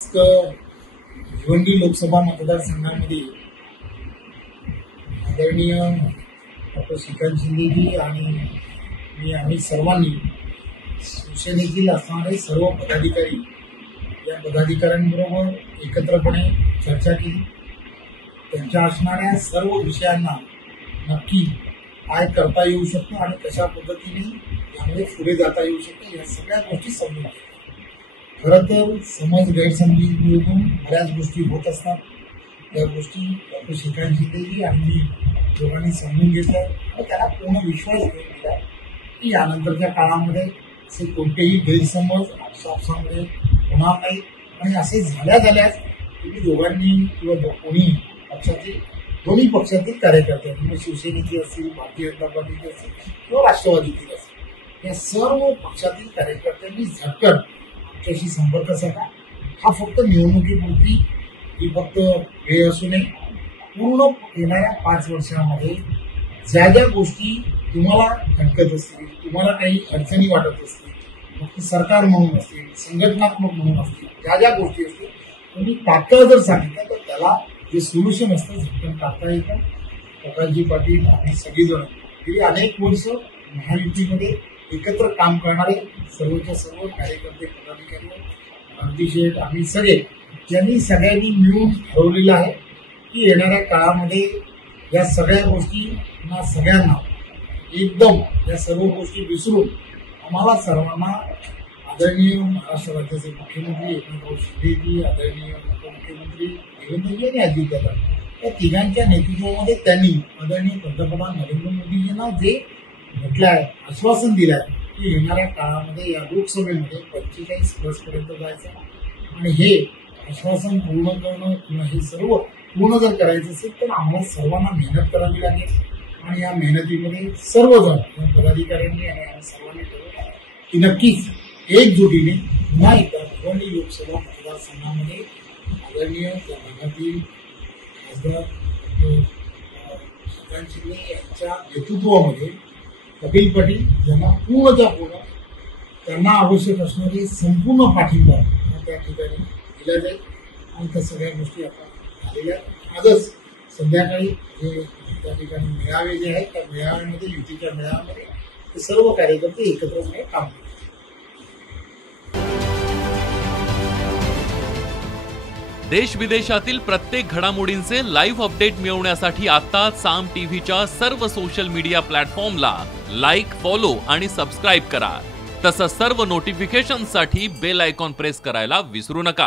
भिवंडी लोकसभा मतदारसंघामध्ये आदरणीय डॉक्टर श्रीकांत शिंदेजी आणि आम्ही सर्वांनी शिवसेनेतील असणारे सर्व पदाधिकारी या पदाधिकाऱ्यांबरोबर एकत्रपणे चर्चा केली। त्यांच्या असणाऱ्या सर्व विषयांना नक्की काय करता येऊ शकतं आणि कशा पद्धतीने यामध्ये पुढे जाता येऊ शकतं या सगळ्या गोष्टी समजून घेतल्या। खरं तर समज गैरसमजुतीतून बऱ्याच गोष्टी होत असतात। त्या गोष्टी डॉक्टर श्रीकांत शिंदेजी आणि मी दोघांनी समजून घेतल्या आणि त्याला पूर्ण विश्वास देऊन दिला की यानंतरच्या काळामध्ये असे कोणतेही गैरसमज आपसामध्ये होणार नाही आणि असे झाल्यास तुम्ही दोघांनी किंवा कोणी पक्षातील दोन्ही पक्षातील कार्यकर्ते म्हणजे शिवसेनेचे असतील, भारतीय जनता पार्टीचे असतील किंवा राष्ट्रवादीतील असतील या सर्व पक्षातील कार्यकर्त्यांनी झटकन आमच्याशी संपर्क साधा। हा फक्त निवडणुकीपुरती ही फक्त वेळ असू नये, पूर्ण येणाऱ्या 5 वर्षांमध्ये ज्या ज्या गोष्टी तुम्हाला खटकत असतील, तुम्हाला काही अडचणी वाटत असतील, मग सरकार म्हणून असतील, संघटनात्मक म्हणून असतील, ज्या ज्या गोष्टी असतील तुम्ही तात्काळ जर सांगितलं तर त्याला जे सोल्युशन असतं झटकन टाकता येतं। प्रकाशजी पाटील आम्ही सगळेजण गेली अनेक वर्ष महायुतीमध्ये एकत्र काम करणारे सर्वच्या सर्व कार्यकर्ते पदाधिकारी अतिशय आम्ही सगळे यांनी सगळ्यांनी मिळून ठरवलेलं आहे की येणाऱ्या काळामध्ये या सगळ्या गोष्टींना सगळ्यांना एकदम या सर्व गोष्टी विसरून आम्हाला सर्वांना आदरणीय महाराष्ट्र राज्याचे मुख्यमंत्री एकनाथ शिंदेजी, आदरणीय उपमुख्यमंत्री देवेंद्रजी आणि अजितदादा या तिघांच्या नेतृत्वामध्ये त्यांनी आदरणीय पंतप्रधान नरेंद्र मोदीजींना जे म्हटलं आहे, आश्वासन दिलं आहे की येणाऱ्या काळामध्ये या लोकसभेमध्ये 45+ पर्यंत जायचं आणि हे आश्वासन पूर्ण करणं किंवा हे सर्व पूर्ण जर करायचं असेल तर आम्हाला सर्वांना मेहनत करावी लागेल आणि या मेहनतीमध्ये सर्वजण या पदाधिकाऱ्यांनी आणि आम्ही सर्वांनी ठरवलं की नक्कीच एकजुटीने पुन्हा एकदा भिवंडी लोकसभा मतदारसंघामध्ये आदरणीय त्या भागातील खासदार श्रीकांत शिंदे यांच्या नेतृत्वामध्ये कपिल पाटील यांना पूर्णच्या पूर्ण त्यांना आवश्यक असणारी संपूर्ण पाठिंबा त्या ठिकाणी दिला जाईल आणि त्या सगळ्या गोष्टी आता झालेल्या आजच संध्याकाळी जे त्या ठिकाणी मेळावे जे आहेत त्या मेळाव्यामध्ये युतीच्या मेळाव्यामध्ये ते सर्व कार्यकर्ते एकत्रपणे काम करतात। देश विदेशातील प्रत्येक घडामोडींचे लाईव्ह अपडेट मिळवण्यासाठी आता साम टीव्हीच्या सर्व सोशल मीडिया प्लॅटफॉर्मला लाईक, फॉलो आणि सबस्क्राईब करा। तसंच सर्व नोटिफिकेशनसाठी बेल आयकॉन प्रेस करायला विसरू नका।